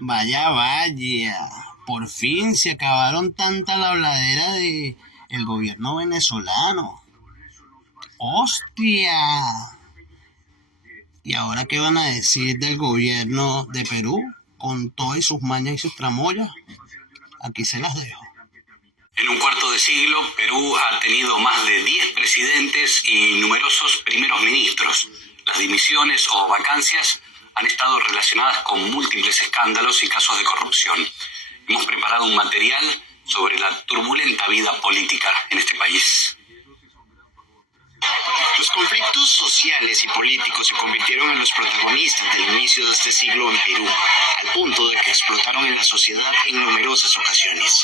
Vaya, vaya. Por fin se acabaron tanta la habladera de el gobierno venezolano. ¡Hostia! ¿Y ahora qué van a decir del gobierno de Perú? Con todas sus mañas y sus tramoyas. Aquí se las dejo. En un cuarto de siglo, Perú ha tenido más de 10 presidentes y numerosos primeros ministros. Las dimisiones o vacancias han estado relacionadas con múltiples escándalos y casos de corrupción. Hemos preparado un material sobre la turbulenta vida política en este país. Los conflictos sociales y políticos se convirtieron en los protagonistas del inicio de este siglo en Perú, al punto de que explotaron en la sociedad en numerosas ocasiones.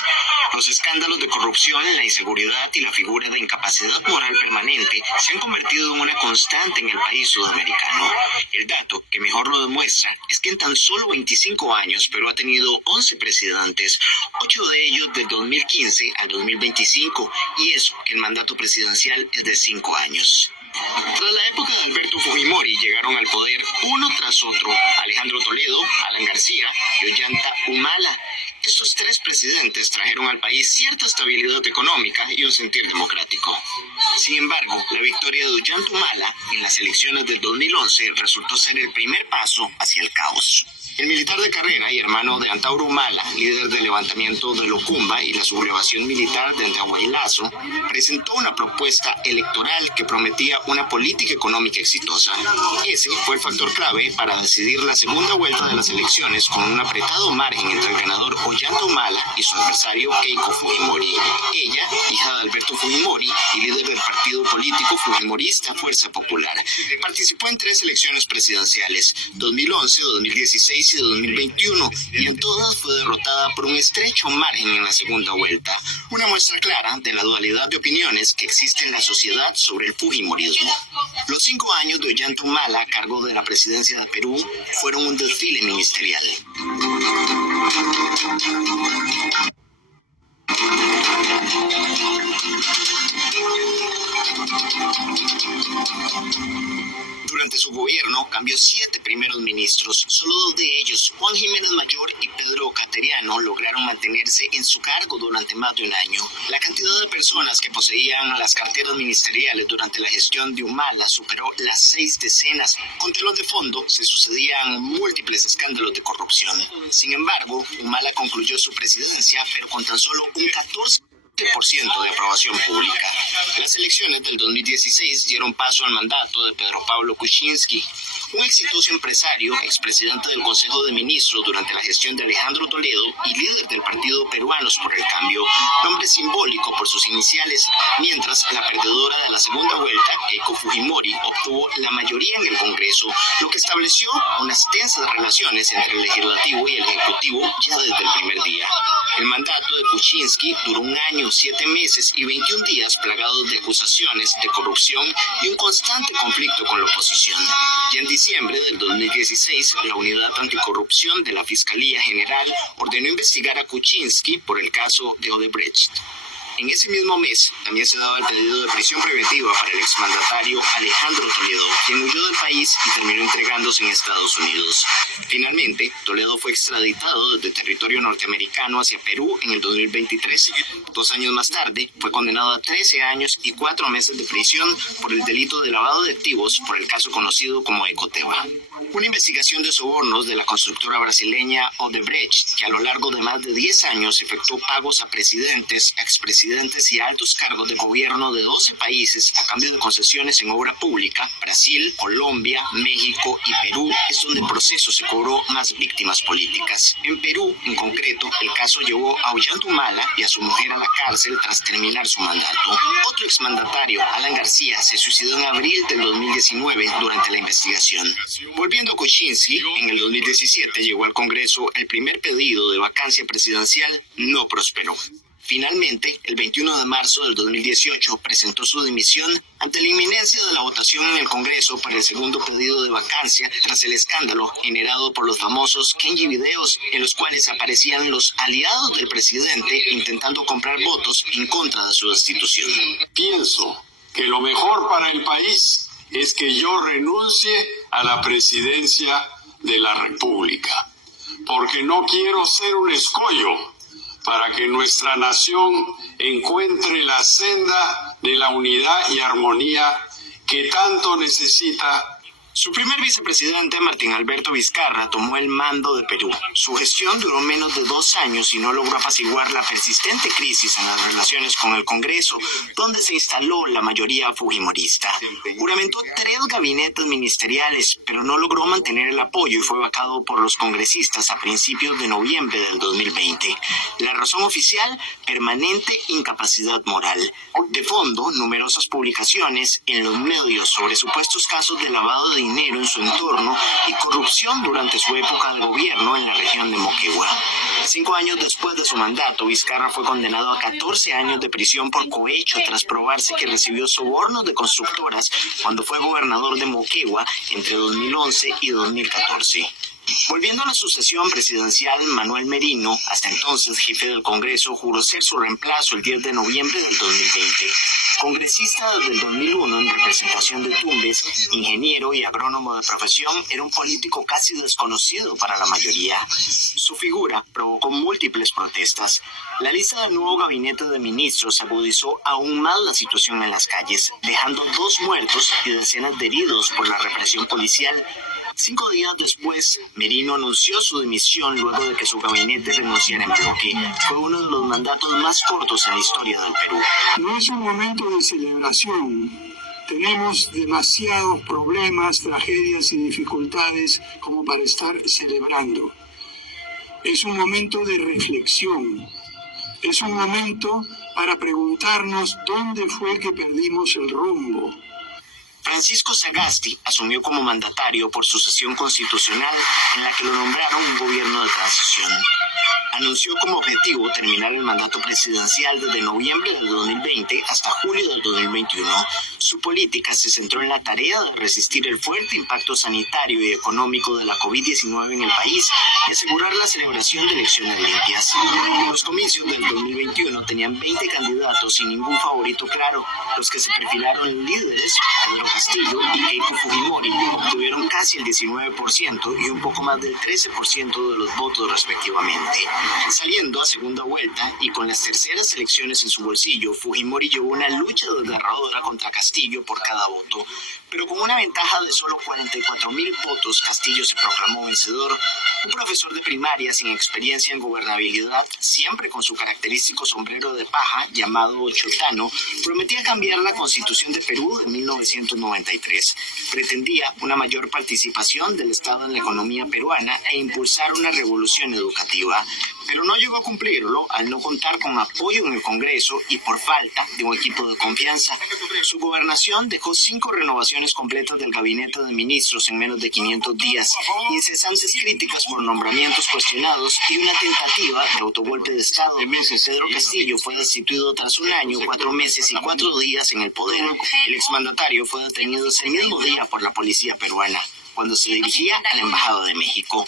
Los escándalos de corrupción, la inseguridad y la figura de incapacidad moral permanente se han convertido en una constante en el país sudamericano. El dato que mejor lo demuestra es que en tan solo 25 años Perú ha tenido 11 presidentes, 8 de ellos del 2015 al 2025, y eso que el mandato presidencial es de 5 años. Tras la época de Alberto Fujimori llegaron al poder uno tras otro Alejandro Toledo, Alan García y Ollanta Humala. Estos tres presidentes trajeron al país cierta estabilidad económica y un sentir democrático. Sin embargo, la victoria de Ollanta Humala en las elecciones del 2011 resultó ser el primer paso hacia el caos. El militar de carrera y hermano de Antauro Humala, líder del levantamiento de Locumba y la sublevación militar de Andahuaylazo, presentó una propuesta electoral que prometía una política económica exitosa. Ese fue el factor clave para decidir la segunda vuelta de las elecciones con un apretado margen entre el ganador Ollanta Humala y su adversario Keiko Fujimori. Ella, hija de Alberto Fujimori y líder del partido político fujimorista Fuerza Popular, participó en 3 elecciones presidenciales, 2011, 2016 y 2021, y en todas fue derrotada por un estrecho margen en la segunda vuelta, una muestra clara de la dualidad de opiniones que existe en la sociedad sobre el fujimorismo. Los 5 años de Ollanta Humala a cargo de la presidencia de Perú fueron un desfile ministerial. Durante su gobierno cambió 7 primeros ministros. Solo 2 de ellos, Juan Jiménez Mayor y Pedro Cateriano, lograron mantenerse en su cargo durante más de un año. La cantidad de personas que poseían las carteras ministeriales durante la gestión de Humala superó las 6 decenas. Con telón de fondo se sucedían múltiples escándalos de corrupción. Sin embargo, Humala concluyó su presidencia, pero con tan solo un 14% de aprobación pública. Las elecciones del 2016 dieron paso al mandato de Pedro Pablo Kuczynski, un exitoso empresario, expresidente del Consejo de Ministros durante la gestión de Alejandro Toledo y líder del partido Peruanos por el Cambio, nombre simbólico por sus iniciales, mientras la perdedora de la segunda vuelta, Keiko Fujimori, obtuvo la mayoría en el Congreso, lo que estableció unas tensas relaciones entre el Legislativo y el Ejecutivo ya desde el primer día. El mandato de Kuczynski duró 1 año, 7 meses y 21 días plagados de acusaciones de corrupción y un constante conflicto con la oposición. Y en diciembre del 2016, la Unidad Anticorrupción de la Fiscalía General ordenó investigar a Kuczynski por el caso de Odebrecht. En ese mismo mes, también se daba el pedido de prisión preventiva para el exmandatario Alejandro Toledo, quien huyó del país y terminó entregándose en Estados Unidos. Finalmente, Toledo fue extraditado desde territorio norteamericano hacia Perú en el 2023. 2 años más tarde, fue condenado a 13 años y 4 meses de prisión por el delito de lavado de activos por el caso conocido como Ecoteva. Una investigación de sobornos de la constructora brasileña Odebrecht, que a lo largo de más de 10 años efectuó pagos a presidentes, expresidentes y altos cargos de gobierno de 12 países a cambio de concesiones en obra pública, Brasil, Colombia, México y Perú, es donde el proceso se cobró más víctimas políticas. En Perú, en concreto, el caso llevó a Ollanta Humala y a su mujer a la cárcel tras terminar su mandato. Otro exmandatario, Alan García, se suicidó en abril del 2019 durante la investigación. Volviendo a Kuczynski, en el 2017 llegó al Congreso el primer pedido de vacancia presidencial, no prosperó. Finalmente, el 21 de marzo del 2018 presentó su dimisión ante la inminencia de la votación en el Congreso para el segundo pedido de vacancia tras el escándalo generado por los famosos Kenji videos, en los cuales aparecían los aliados del presidente intentando comprar votos en contra de su destitución. Pienso que lo mejor para el país es que yo renuncie a la presidencia de la República, porque no quiero ser un escollo para que nuestra nación encuentre la senda de la unidad y armonía que tanto necesita. Su primer vicepresidente, Martín Alberto Vizcarra, tomó el mando de Perú. Su gestión duró menos de 2 años y no logró apaciguar la persistente crisis en las relaciones con el Congreso, donde se instaló la mayoría fujimorista. Juramentó 3 gabinetes ministeriales, pero no logró mantener el apoyo y fue vacado por los congresistas a principios de noviembre del 2020. La razón oficial, permanente incapacidad moral. De fondo, numerosas publicaciones en los medios sobre supuestos casos de lavado de dinero en su entorno y corrupción durante su época de gobierno en la región de Moquegua. 5 años después de su mandato, Vizcarra fue condenado a 14 años de prisión por cohecho tras probarse que recibió sobornos de constructoras cuando fue gobernador de Moquegua entre 2011 y 2014. Volviendo a la sucesión presidencial, Manuel Merino, hasta entonces jefe del Congreso, juró ser su reemplazo el 10 de noviembre del 2020. Congresista desde el 2001 en representación de Tumbes, ingeniero y agrónomo de profesión, era un político casi desconocido para la mayoría. Su figura provocó múltiples protestas. La lista del nuevo gabinete de ministros agudizó aún más la situación en las calles, dejando 2 muertos y decenas de heridos por la represión policial. 5 días después, Merino anunció su dimisión luego de que su gabinete renunciara en bloque. Fue uno de los mandatos más cortos en la historia del Perú. No es un momento de celebración. Tenemos demasiados problemas, tragedias y dificultades como para estar celebrando. Es un momento de reflexión. Es un momento para preguntarnos dónde fue que perdimos el rumbo. Francisco Sagasti asumió como mandatario por sucesión constitucional en la que lo nombraron un gobierno de transición. Anunció como objetivo terminar el mandato presidencial desde noviembre del 2020 hasta julio del 2021. Su política se centró en la tarea de resistir el fuerte impacto sanitario y económico de la COVID-19 en el país y asegurar la celebración de elecciones limpias. Los comicios del 2021 tenían 20 candidatos y ningún favorito claro. Los que se perfilaron líderes, Pedro Castillo y Keiko Fujimori, obtuvieron casi el 19% y un poco más del 13% de los votos respectivamente. Saliendo a segunda vuelta y con las terceras elecciones en su bolsillo, Fujimori llevó una lucha desgarradora contra Castillo por cada voto. Pero con una ventaja de solo 44,000 votos, Castillo se proclamó vencedor. Un profesor de primaria sin experiencia en gobernabilidad, siempre con su característico sombrero de paja llamado Chotano, prometía cambiar la Constitución de Perú de 1993. Pretendía una mayor participación del Estado en la economía peruana e impulsar una revolución educativa. Pero no llegó a cumplirlo al no contar con apoyo en el Congreso y por falta de un equipo de confianza. Su gobernación dejó 5 renovaciones completas del gabinete de ministros en menos de 500 días, incesantes críticas por nombramientos cuestionados y una tentativa de autogolpe de Estado. Pedro Castillo fue destituido tras 1 año, 4 meses y 4 días en el poder. El exmandatario fue detenido ese mismo día por la policía peruana, cuando se dirigía a la Embajada de México.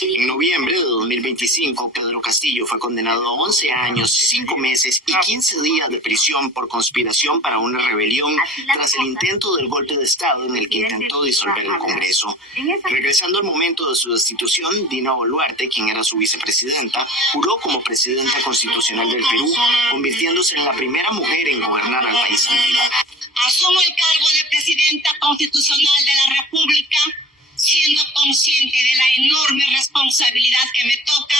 En noviembre de 2025, Pedro Castillo fue condenado a 11 años, 5 meses y 15 días de prisión por conspiración para una rebelión tras el intento del golpe de Estado en el que intentó disolver el Congreso. Regresando al momento de su destitución, Dina Boluarte, quien era su vicepresidenta, juró como presidenta constitucional del Perú, convirtiéndose en la primera mujer en gobernar al país andino. Asumo el cargo de presidenta constitucional de la República, siendo consciente de la enorme responsabilidad que me toca.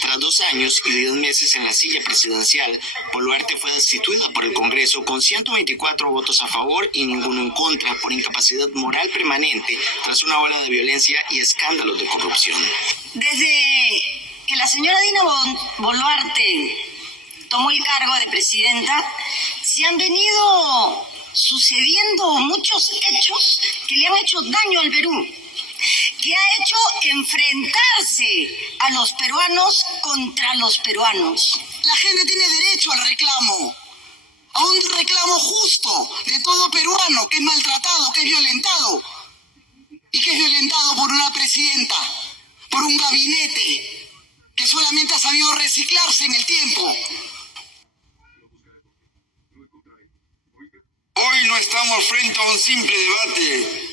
Tras 2 años y 10 meses en la silla presidencial, Boluarte fue destituida por el Congreso con 124 votos a favor y ninguno en contra por incapacidad moral permanente tras una ola de violencia y escándalos de corrupción. Desde que la señora Dina Boluarte tomó el cargo de presidenta, se han venido sucediendo muchos hechos que le han hecho daño al Perú, que ha hecho enfrentarse a los peruanos contra los peruanos. La gente tiene derecho al reclamo, a un reclamo justo de todo peruano que es maltratado, que es violentado, y que es violentado por una presidenta, por un gabinete que solamente ha sabido reciclarse en el tiempo. Hoy no estamos frente a un simple debate,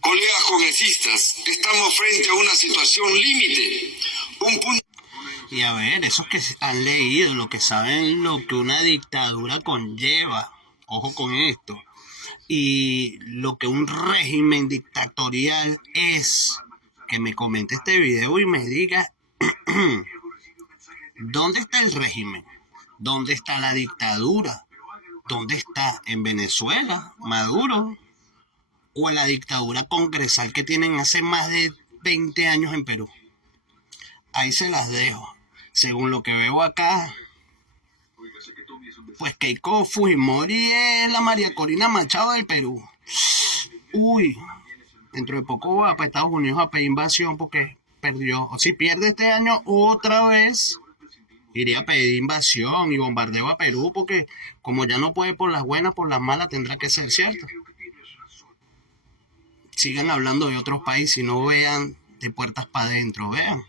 colegas congresistas, estamos frente a una situación límite, un punto. Y a ver, esos que han leído, lo que saben lo que una dictadura conlleva, ojo con esto, y lo que un régimen dictatorial es, que me comente este video y me diga ¿dónde está el régimen? ¿Dónde está la dictadura? ¿Dónde está en Venezuela, Maduro? ¿O en la dictadura congresal que tienen hace más de 20 años en Perú? Ahí se las dejo. Según lo que veo acá, pues Keiko Fujimori es la María Corina Machado del Perú. Uy, dentro de poco va para Estados Unidos a pedir invasión porque perdió. O si pierde este año otra vez, iría a pedir invasión y bombardeo a Perú porque como ya no puede por las buenas, por las malas tendrá que ser, ¿cierto? Sigan hablando de otros países y no vean de puertas para adentro, vean.